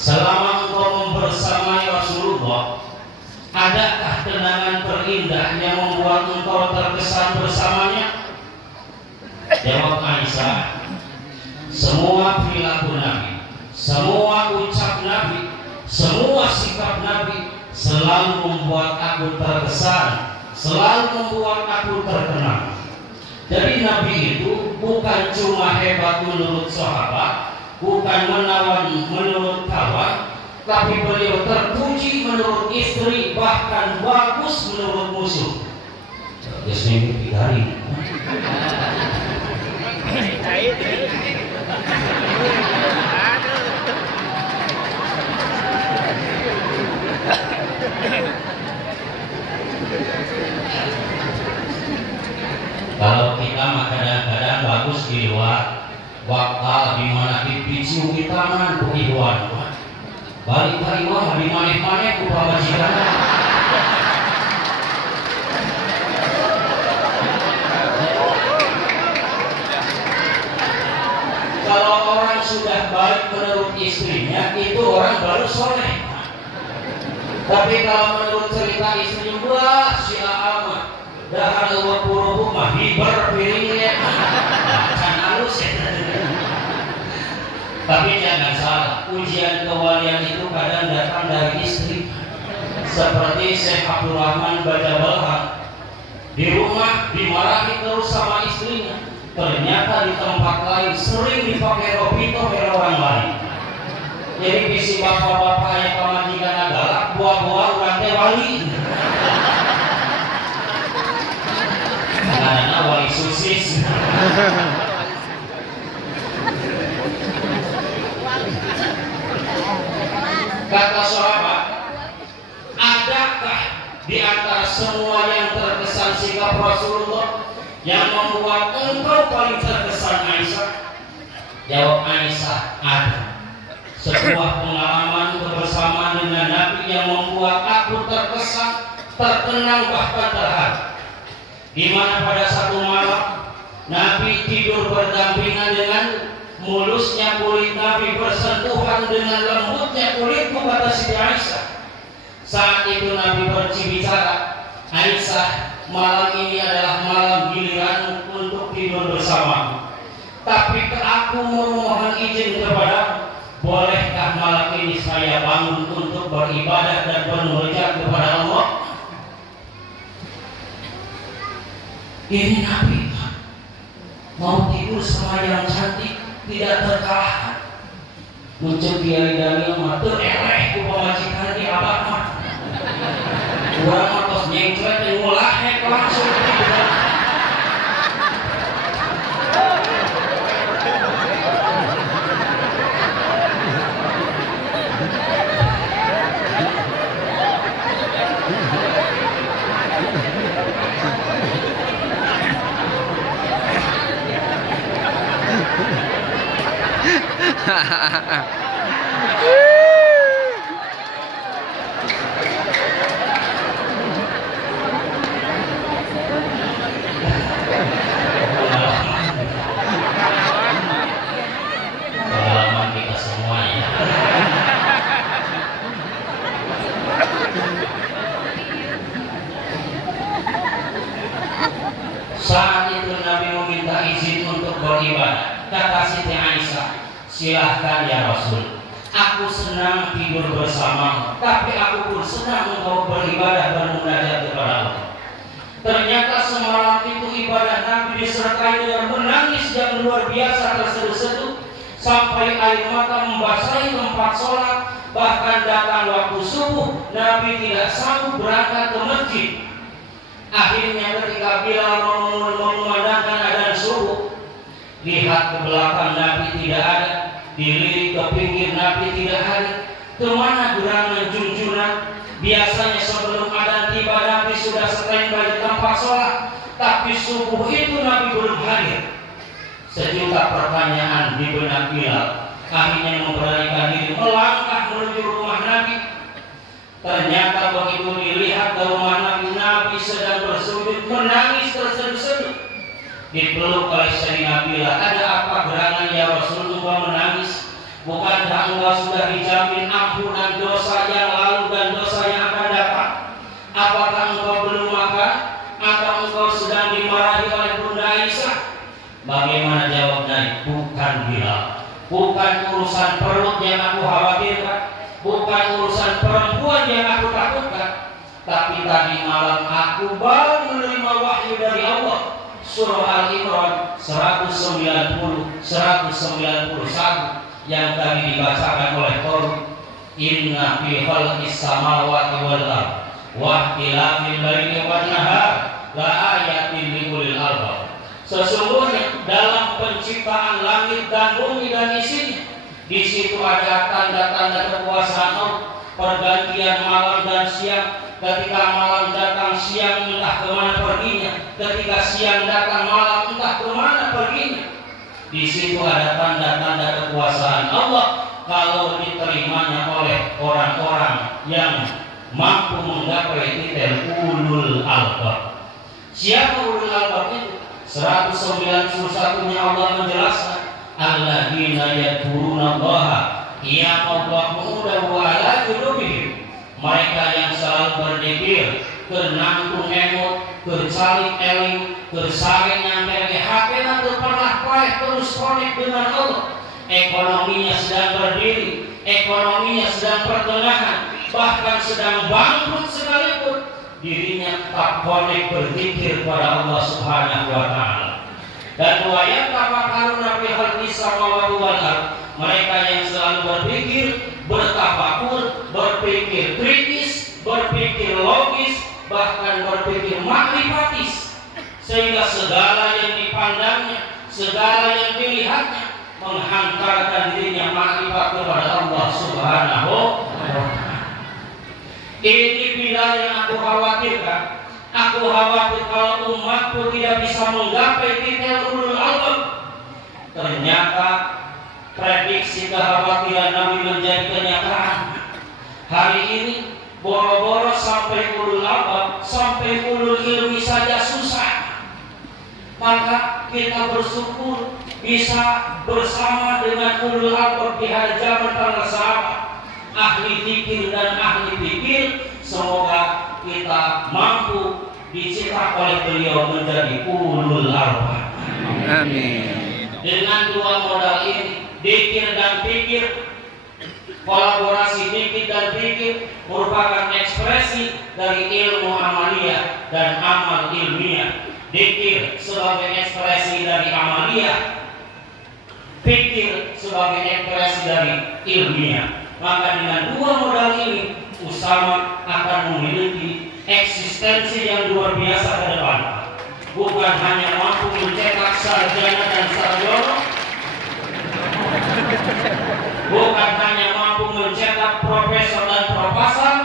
selama engkau membersamai Rasulullah, adakah kenangan terindah yang membuat engkau terkesan bersamanya? Jawab Aisyah, semua perilaku Nabi, semua ucap Nabi, semua sikap Nabi selalu membuat aku terkesan, selalu membuat aku terkenal. Jadi Nabi itu bukan cuma hebat menurut sahabat, bukan menawan menurut kawan, tapi beliau terpuji menurut istri, bahkan bagus menurut musuh. Jadi hari. Kalau kita kadang-kadang bagus di luar, bakal di mana dipicu di tangan kehidupan, balik kariwah di mana-mana ku pamajikan. Kalau orang sudah baik menurut istrinya, itu orang baru soleh. Tapi kalau menurut cerita istrinya, wah si Aama dahar uang mah hibar piringnya, can halus ya. Tapi jangan salah, ujian kewalian itu kadang datang dari istri. Seperti Syekh Abdul Rahman Badabalhan, di rumah dimarahi terus sama istrinya. Ternyata di tempat lain sering dipakai robito oleh orang lain. Jadi bisi bapak-bapak yang pemajikan adalah buah-buah urang teh wali. Karena wali susis. Kata sahabat, adakah di antara semua yang terkesan sikap Rasulullah yang membuat engkau paling terkesan Aisyah? Jawab Aisyah, ada. Sebuah pengalaman kebersamaan dengan Nabi yang membuat aku terkesan, terkenang, bahkan terharu. Di mana pada satu malam Nabi tidur berdampingan dengan mulusnya kulit Nabi bersentuhan dengan lembutnya kulitku, kata Siti Aisyah. Saat itu Nabi berbicara, Aisyah, malam ini adalah malam giliran untuk tidur bersama. Tapi aku memohon izin kepadamu, bolehkah malam ini saya bangun untuk beribadah dan bermunajat kepada Allah? Ini Nabi mau tidur sama yang cantik, tidak terkalahkan. Muncul Kiai Daniel matur eleh ku pamajikan di abad mah. Urang mah tos nyengcret yang ngulah langsung tidur. Pengalaman kita semuanya. Saat itu Nabi meminta izin untuk beribadah. Kata Siti Aisyah, silahkan ya Rasul, aku senang tidur bersamamu, tapi aku pun senang engkau beribadah dan munajat kepada Allah. Ternyata semalam itu ibadah Nabi disertai dengan menangis yang luar biasa terseduh-seduh, sampai air mata membasahi tempat sholat. Bahkan datang waktu subuh, Nabi tidak sanggup berangkat ke masjid. Akhirnya ketika Bilal memandangkan adzan subuh, lihat ke belakang Nabi tidak ada, dilirik ke pinggir Nabi tidak ada. Kemana gerangan junjungan? Biasanya sebelum adzan tiba Nabi sudah standby di tempat sholat, tapi subuh itu Nabi belum hadir. Sejuta pertanyaan di benak Bilal. Akhirnya memberanikan diri melangkah menuju rumah Nabi. Ternyata begitu dilihat ke rumah Nabi, Nabi sedang bersujud menangis terseduh-seduh. Dipeluk oleh Sayyidina Bilal. Ada apa gerangan ya Rasul, engkau menangis? Bukankah engkau sudah dijamin ampunan dosa yang lalu dan dosa yang akan datang? Apakah engkau belum makan atau engkau sedang dimarahi oleh Bunda Aisyah? Bagaimana jawabnya? Bukan Bilal. Bukan urusan perut yang aku khawatirkan, bukan urusan perempuan yang aku takutkan, tapi tadi malam aku baru menerima wahyu dari Allah. Surah Al-Imran 190, 191 yang tadi dibacakan oleh Qur'an. Inna fi khalqis samawati wal ardh wa ikhtilafil laili wan nahar la ayatin liulil albab. Sesungguhnya dalam penciptaan langit dan bumi dan isinya, di situ ada tanda-tanda kekuasaan Allah, pergantian malam dan siang. Ketika malam datang, siang entah kemana perginya. Ketika siang datang, malam entah kemana perginya. Di situ ada tanda-tanda kekuasaan Allah kalau diterimanya oleh orang-orang yang mampu menggapai titik ulul albab. Siapa ulul albab itu? 191-nya Allah menjelaskan, alladzina yadhkurunallaha qiyaman wa qu'udan wa 'ala junubihim. Mereka yang selalu berzikir, kenangtung emot, kercalik eling, kersareng nyampe HP nanti pernah paeh terus konek dengan Allah. Ekonominya sedang berdiri, ekonominya sedang pertengahan, bahkan sedang bangkrut sekalipun, dirinya tetap konek berzikir pada Allah Subhanahu wa Ta'ala. Dan wayang tafakkaruna fi khalqis samawati wal ardh, mereka yang selalu berpikir, bertafakur, berpikir kritis, berpikir logis, bahkan berpikir makrifatis, sehingga segala yang dipandangnya, segala yang dilihatnya menghantarkan dirinya makrifat kepada Allah Subhanahu wa Ta'ala. Ini bila yang aku khawatirkan. Aku khawatir kalau umatku tidak bisa menggapai titik ulul albab. Ternyata prediksi kekhawatiran Nabi menjadi kenyataan. Hari ini boro-boro sampai ulul albab, sampai ulul ilmi saja susah. Maka kita bersyukur bisa bersama dengan ulul albab di hari zaman para sahabat, ahli fikir dan ahli fikir. Semoga kita mampu dicetak oleh beliau menjadi ulul albab. Amin. Dengan dua modal ini, dzikir dan fikir, kolaborasi dzikir dan fikir merupakan ekspresi dari ilmu amaliyah dan amal ilmiah. Dzikir sebagai ekspresi dari amaliyah, fikir sebagai ekspresi dari ilmiah. Maka dengan dua modal ini, Usama akan memiliki eksistensi yang luar biasa ke depan. Bukan hanya mampu mencetak sarjana dan sarjono, bukan hanya mampu mencetak profesor dan profesor,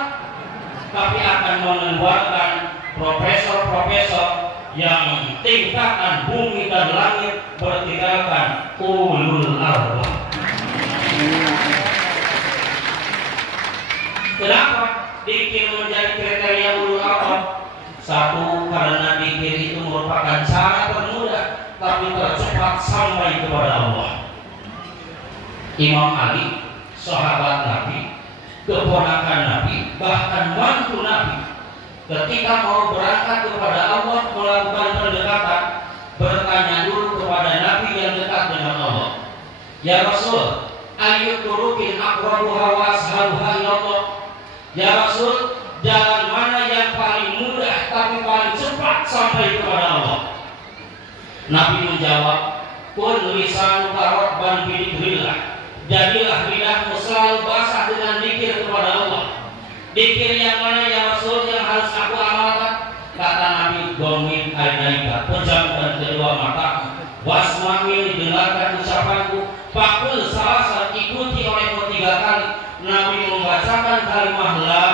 tapi akan mengeluarkan profesor-profesor yang tingkatan bumi dan langit bertinggalkan ulul albab. Kenapa dzikir menjadi kriteria ulul albab? Satu, karena dzikir itu merupakan cara termudah tapi tercepat sampai kepada Allah. Imam Ali, sahabat Nabi, keponakan Nabi, bahkan mantu Nabi, ketika mau berangkat kepada Allah melakukan pendekatan, bertanya dulu kepada Nabi yang dekat dengan Allah. Ya Rasul, ayu turukin aqrabuha wa ashaluha ilallah. Ya Rasul, jalan mana yang paling mudah tapi paling cepat sampai kepada Allah? Nabi menjawab, Qul lisanuka rabban bidzikrillah. Jadilah lidahmu selalu basah dengan dzikir kepada Allah. Dzikir yang mana ya Rasul yang harus aku amalkan? Kata Nabi, Gomit ainaika, pejamkan kedua matamu, wasma'il, dengarkan ucapanku, pakul salasa, ikuti olehmu 3 kali. Nabi membacakan kalimat la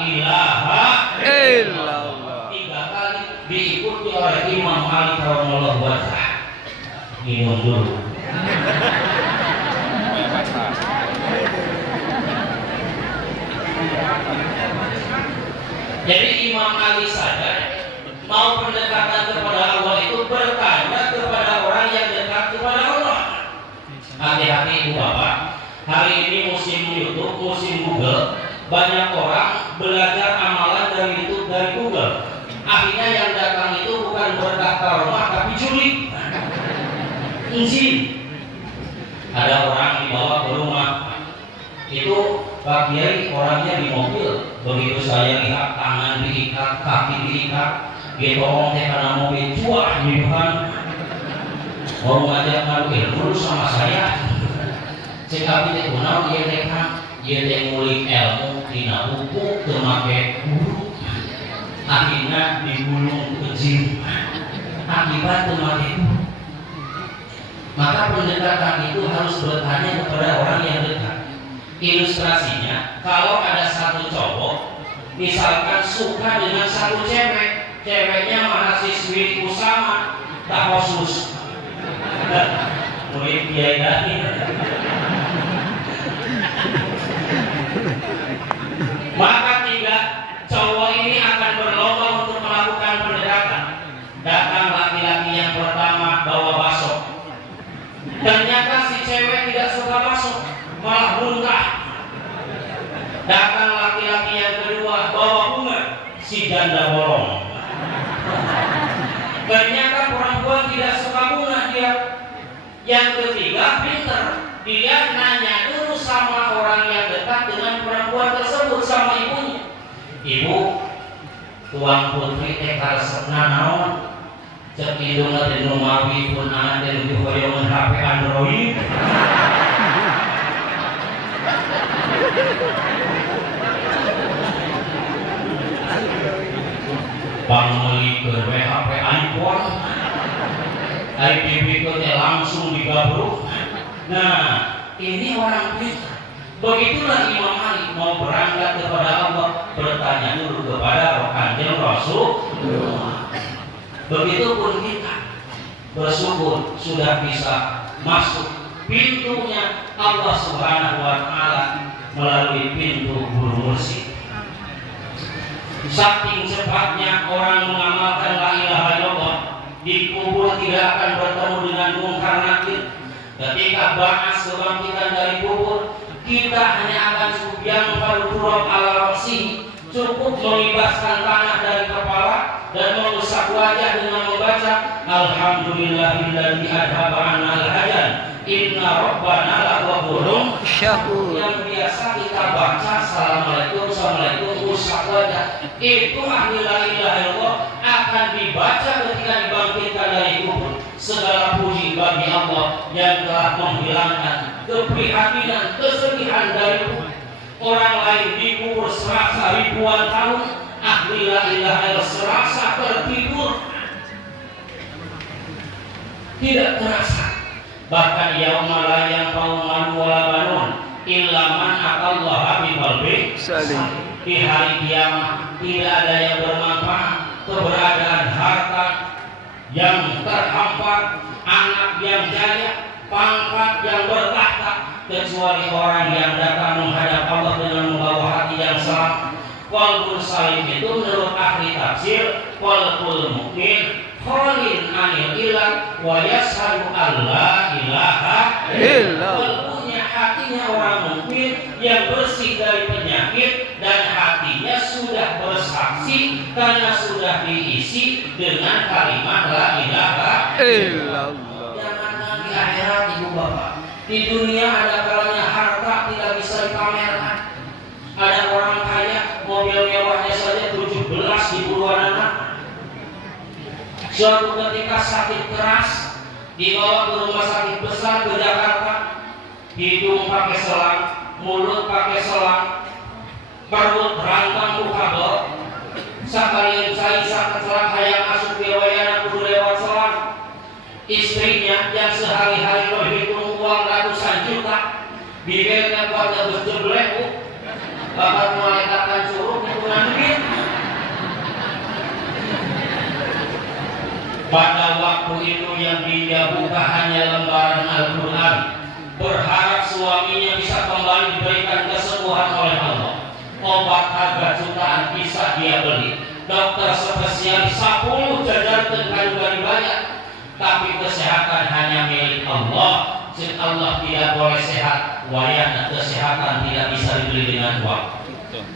ilaha illallah 3 kali, diikuti oleh Imam Ali radhiyallahu anhu. Minum dulu. Jadi Imam Ali saja mau pendekatan kepada Allah itu bertanya kepada orang yang dekat kepada Allah. Hati-hati ibu bapak. Hari ini musim YouTube, musim Google, banyak orang belajar amalan dari YouTube, dari Google. Akhirnya yang datang itu bukan berkah karomah tapi juli, izin. Ada orang dibawa ke rumah, itu Pak Kiai orangnya di mobil. Begitu saya lihat tangan diikat, kaki diikat, dia tolong teh karena mobil cuah gitu kan. Mau ngajak ngaruh ilmu sama saya. Cekap teh kunaon ieu teh kan, ieu teh ngulik ilmu dina buku teu make guru. Akhirnya digulung ke jin. Akibat teu make guru. Maka pendekatan itu harus bertanya kepada orang yang dekat. Ilustrasinya, kalau ada satu cowok misalkan suka dengan satu cewek, ceweknya mahasiswi Usama tak khusus murid Kiai Dani, maka tiga cowok ini akan berlomba untuk melakukan pendekatan. Datang laki-laki yang pertama bawa bakso, ternyata si cewek tidak suka bakso, malah muntah. Datang laki-laki yang kedua bawa bunga, si janda bolong. Ternyata perempuan tidak suka bunga dia. Yang ketiga pinter, dia nanya dulu sama orang yang dekat dengan perempuan tersebut, sama ibunya. Ibu, tuang putri teh karesepna naon? Cek indungna di Numawi pun anak dan dihoyongan HP Android. Bang meuli ke HP iPhone, IPB ke langsung digabruk. Nah, ini orang pintar. Begitulah Imam Ali mau berangkat kepada Allah, bertanya dulu kepada Kanjeng Rasulullah. Begitupun kita bersyukur sudah bisa masuk pintunya Allah Subhanahu wa Ta'ala melalui pintu Guru Mursyid. Saking cepatnya orang mengamalkan la ilaha illallah, di kubur tidak akan bertemu dengan mungkar nakir. Ketika ba'as kebangkitan dari kubur, kita hanya akan cukup yang turab ala roksi, cukup melibaskan tanah dari kepala dan mengusap wajah dengan membaca Alhamdulillahilladzi adhaba 'anna al-hazan inna rabbana laghafurun syakur. Yang biasa kita baca assalamualaikum, assalamualaikum, usap wajah, itu ahli la ilaha illallah akan dibaca ketika dibangkitkan dari kubur. Segala puji bagi Allah yang telah menghilangkan keprihatinan, kesedihan dari orang lain di kubur serasa ribuan tahun. Ahli la ilaha illallah serasa tertidur, tidak terasa. Bahkan yauma la yanfa'u malun wala banun illa man atallaha biqalbin salim. Di hari kiamat tidak ada yang bermanfaat keberadaan harta yang terhampar, anak yang jaya, pangkat yang bertahta, kecuali orang yang datang menghadap Allah dengan membawa hati yang selamat. Qalbun salim itu menurut ahli tafsir, qalbul mukmin khalin anil ilah wa yashhadu alla ilaha illallah. Qalbunya, hatinya orang mukmin yang bersih dari penyakit dan hatinya sudah bersaksi karena sudah diisi dengan kalimat la ilaha illallah. Jangankan di akhirat ibu bapak, di dunia ada kalanya harta tidak bisa dipamerkan. Ada orang kaya mobil mewahnya saja 17 di puluhan anak. Suatu ketika sakit keras dibawa ke rumah sakit besar ke Jakarta, hidung pakai selang, mulut pakai selang, perut rantang ku kabel, sakalian saya sakit selang hayang asup biayana kudu lewat selang. Istrinya yang sehari-hari berhitung uang ratusan juta, bibirnya pada berjeblek, bakal meletakkan curug hitungan duit. Pada waktu itu yang dia buka hanya lembaran Al-Quran, berharap suaminya bisa kembali diberikan kesembuhan oleh Allah. Obat harga jutaan bisa dia beli, dokter spesialis 10 jajar juga dibayar, tapi kesehatan hanya milik Allah Cek Allah tidak boleh sehat, wayang kesehatan tidak bisa dibeli dengan uang.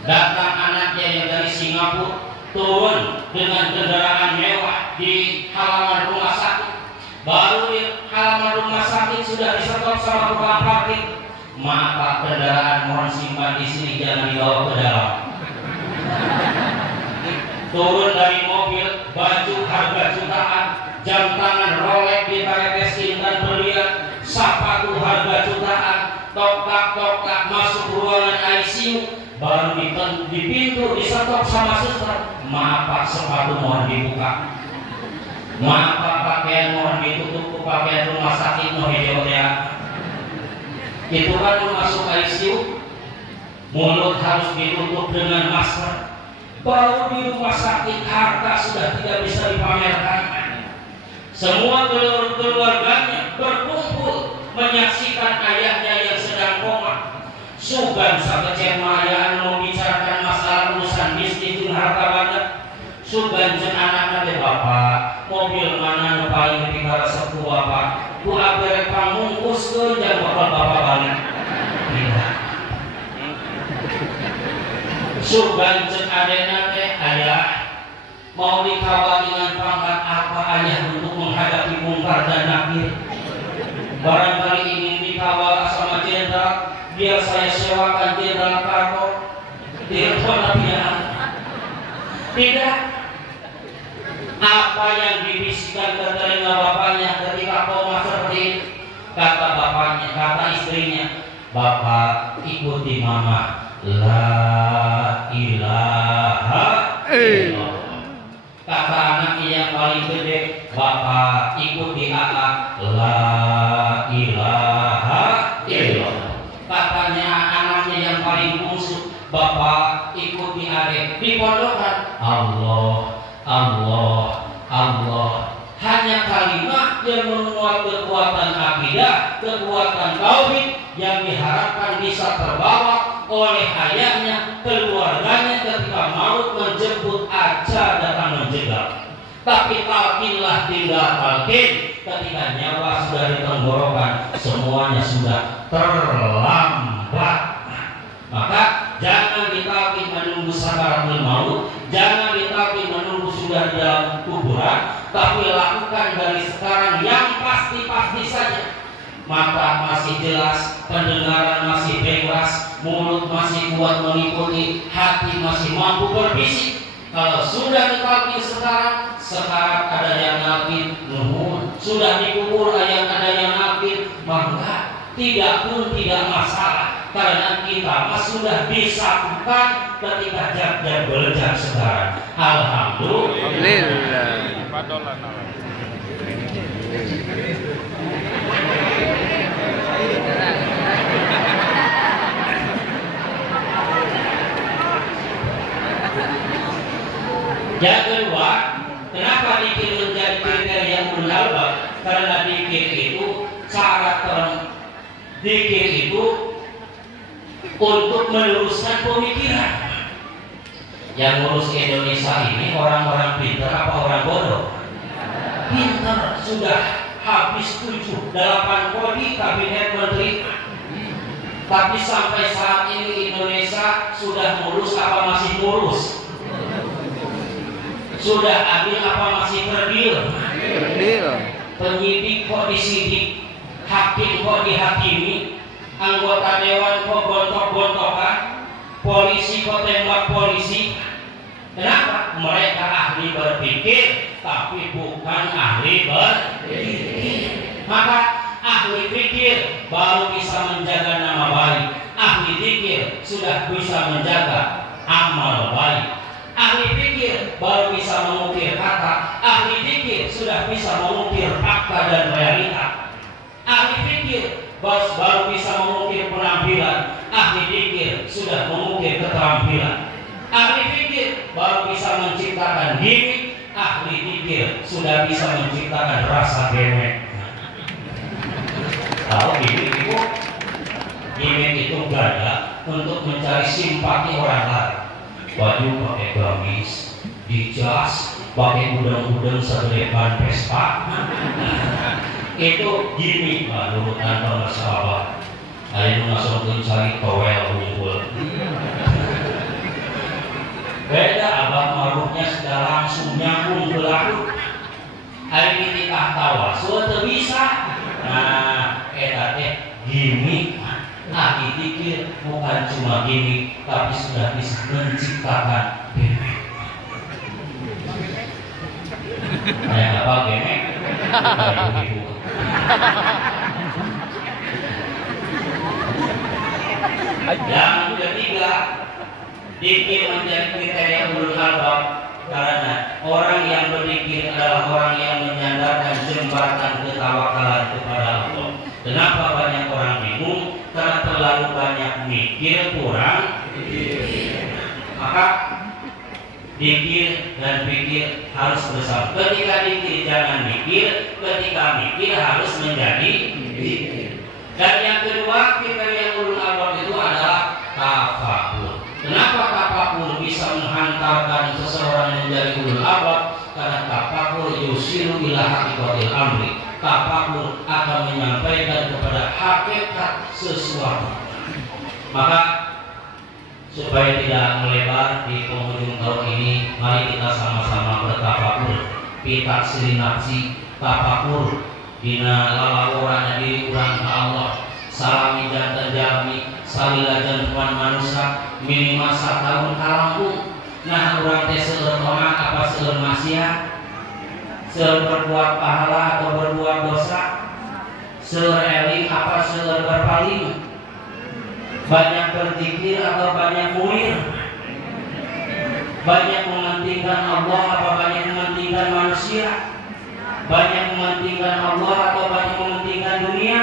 Datang anaknya yang dari Singapura, turun dengan kendaraan mewah di halaman rumah sakit. Baru di halaman rumah sakit sudah disetop sama tukang parkir. Maaf Pak, kendaraan mohon simpan di sini, jangan dibawa ke dalam. Turun dari mobil, baju harga jutaan, jam tangan Rolex ditetesin dan berlian, sepatu harga jutaan, tokak masuk ruangan ICU. Baru di pintu disetop sama suster. Maaf Pak, sepatu mohon dibuka. Maaf Pak, pakaian mohon ditutup, pakaian rumah sakit mohon hijau ya. Itu kan masuk ICU, mulut harus ditutup dengan masker. Baru di rumah sakit harta sudah tidak bisa dipamerkan. Semua keluarganya berkumpul menyaksikan ayahnya yang sedang koma. Sugan sakecen mayaan membicarakan masalah urusan bisnis dan harta banyak. Sugan jeung anak-anak bapak, mobil mana nu paling dipikara sepuh bapak? Ku abere pamungkuskeun jeung bapak balik. Tidak. Sugan jeung adena teh aya mau dikawal dengan pangkat apa ayah untuk menghadapi mungkar dan nakir. Barangkali ingin dikawal sama jenderal, biar saya sewakan jenderal Karno. Tidak. Apa yang dibisikkan ke telinga bapaknya ketika koma seperti itu? Kata bapaknya, kata istrinya, Bapak ikuti mama. La ilaha illallah. Kata anaknya yang paling gede, Bapak ikuti AA. La ilaha illallah. Katanya anaknya yang paling bungsu, Bapak ikuti adek. Di pondokan, Allah, Allah, Allah. Hanya kalimat yang memuat kekuatan akidah, kekuatan tauhid yang diharapkan bisa terbawa oleh ayahnya, keluarganya ketika maut menjemput aja datang menjegal. Tapi talqinlah tinggal talqin, ketika nyawa sudah di tenggorokan, semuanya sudah terlambat. Maka jangan ditalqin menunggu sakaratul maut, jangan ditalqin menunggu sudah di dalam kuburan, tapi lakukan dari sekarang yang pasti-pasti saja. Mata masih jelas, pendengaran masih bebas, mulut masih kuat mengikuti, hati masih mampu berbisik. Kalau sudah ditalqin sekarang ada yang nalkin, sudah dikubur ada yang nalkin, maka tidak pun tidak masalah, karena kita sudah disatukan ketika jam-jam belajar sekarang. Alhamdulillah. Yang kedua, kenapa dikir menjadi kriteria munalbah? Karena dikir itu cara dikir itu untuk meluruskan pemikiran. Yang ngurus Indonesia ini orang-orang pintar apa orang bodoh? Pintar, sudah habis 7-8 kali kabinet menteri. Tapi sampai saat ini Indonesia sudah ngurus apa masih ngurus? Sudah adil apa masih berdil? Penyidik kok disidik, hakim kok dihakimi, anggota dewan kok gontok-gontokan, polisi kok tembak polisi. Kenapa? Mereka ahli berpikir, tapi bukan ahli berpikir. Maka ahli pikir baru bisa menjaga nama baik. Ahli pikir sudah bisa menjaga amal baik. Ahli pikir baru bisa mengukir kata. Ahli pikir sudah bisa mengukir fakta dan realita. Ahli pikir baru bisa mengukir penampilan. Ahli pikir sudah mengukir keterampilan. Ahli pikir baru bisa menciptakan gimmick. Ahli pikir sudah bisa menciptakan rasa gemek. Tahu gimmick itu? Gimmick itu gaya untuk mencari simpati orang lain. Baju pakai gamis, dijas, pakai udang-udang segede ban Vespa. Itu gimmick Pak, nurutan permasalah. Ayo langsung cari towel unggul. Beda abah marufnya sudah langsung nyambung ke laut. Ayo kita tawa, suatu bisa. Nah, teh gimmick. Aki pikir bukan cuma gimmick, tapi sudah bisa menciptakan gimmick. Kayak apa gimmick? Ibu-ibu. Yang ketiga, zikir menjadi kriteria ulul albab karena orang yang berzikir adalah orang yang menyandarkan jembatan ketawakalan kepada Allah. Kenapa banyak orang bingung? Karena terlalu banyak mikir, kurang maka zikir dan pikir harus bersama. Ketika zikir jangan mikir, ketika mikir harus menjadi zikir. Dan yang kedua, kriteria ulul albab itu adalah tafakur. Kenapa tafakur bisa menghantarkan seseorang menjadi ulul albab? Karena tafakur yusiru ila haqiqatil amri. Tafakur akan menyampaikan kepada hakikat sesuatu. Maka supaya tidak melebar di penghujung tahun ini, mari kita sama-sama bertafakur. Pitak siri nafsi tafakur dina lalawurana diri urang ka Allah. Salami jantan jalmi salila jantuan manusia minimal satahun kalangkung. Nah urang teh seueur tomat apa seueur maksiat, seueur berbuat pahala atau berbuat dosa, seueur eling apa seueur berpaling, banyak berzikir atau banyak muir, banyak mementingkan Allah apa banyak mementingkan manusia, banyak mementingkan Allah atau banyak mementingkan dunia.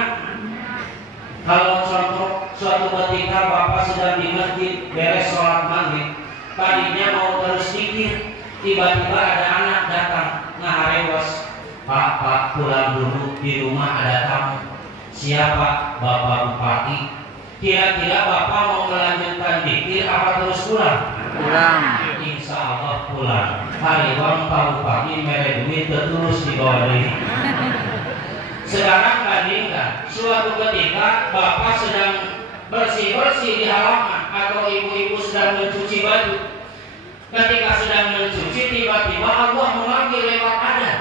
Kalau contoh suatu ketika Bapak sedang di masjid beres sholat maghrib, tadinya mau terus zikir, tiba-tiba ada anak datang ngaharewas, Pak pulang dulu, di rumah ada tamu. Siapa? Bapak Bupati. Kira-kira Bapak mau melanjutkan zikir apa terus pulang? Pulang. Insya Allah pulang. Hariwang Pak Bupati mere duit terus di bawah ini. Sekarang bandingkan, suatu ketika Bapak sedang bersih-bersih di halaman atau ibu-ibu sedang mencuci baju. Ketika sedang mencuci, tiba-tiba Allah memanggil lewat adan.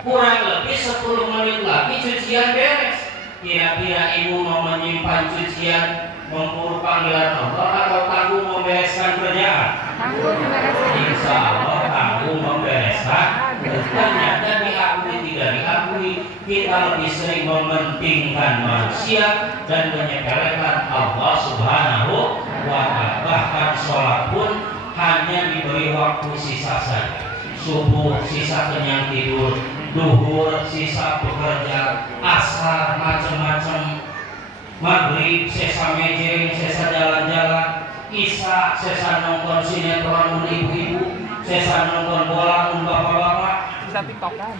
Kurang lebih 10 menit lagi cucian beres. Kira-kira ibu mau menyimpan cucian memburu panggilan Allah atau tanggung membereskan kerjaan? Tanggung membereskan. Insya Allah tanggung membereskan. Ternyata diakui tidak diakui, kita lebih sering mementingkan manusia dan menyepelekan Allah Subhanahu wa Ta'ala. Bahkan sholat pun hanya diberi waktu sisa saja. Subuh sisa kenyang tidur, duhur sisa bekerja, asar macam-macam, maghrib sesa mejeng, sesa jalan-jalan, isya sesa nonton sinetron ibu-ibu, sesa nonton bola bapak-bapak. Bisa tiktokan.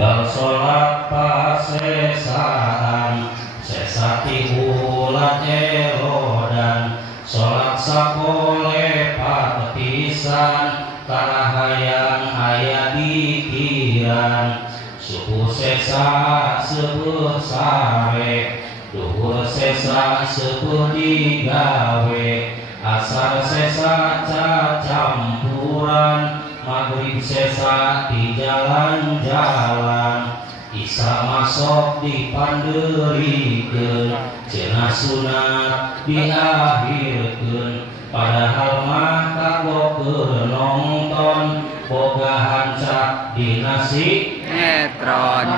Gal sholat pas sesaan, sesa tihulat elodan, sholat sakole patisan, karahayang aya dikiran. Subuh sesa sebuh sare, duhur sesa sebuh digawe, asar sesa cacampuran, maghrib sesa di jalan-jalan, isya masuk dipanderikeun, cenah sunat diakhirkeun. Padahal mah kagok nonton boga hancak di nasi Netron.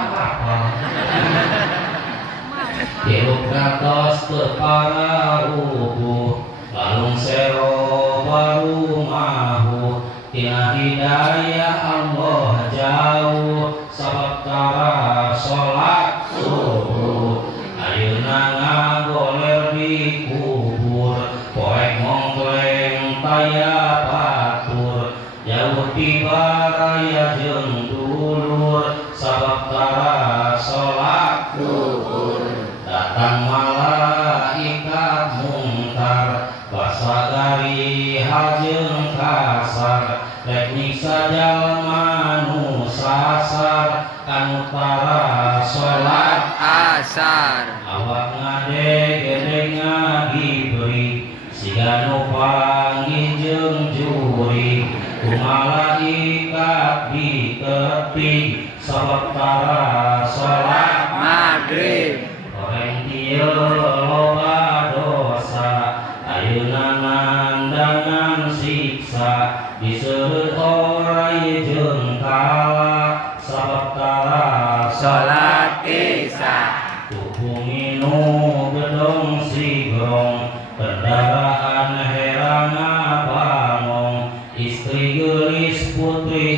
Tiluk ngatos teu pararubuh, balung sero baru mahu. Tina hidayah Allah jauh, sabab tara sholat subuh. Ayeuna ngagoler di kubur, poek mongkleng taya batur. Jauh di baraya jeung dulur, sabab tara sholat zuhur. Datang malaikat mungkar, basagari hajeng kasar, rek nyiksa jalma nu sasar, kanu tara asar awak ngade gede ngagibri siga nu panggih jeung juri kumalaikat di tepi sabetara salat maghrib goreng tieu loba dosa ayeuna nandangan siksa diseureut horai jeung kala sabetara salat isya tubuh minu gedong sigrong kendaraan herana bangong istri geulis putri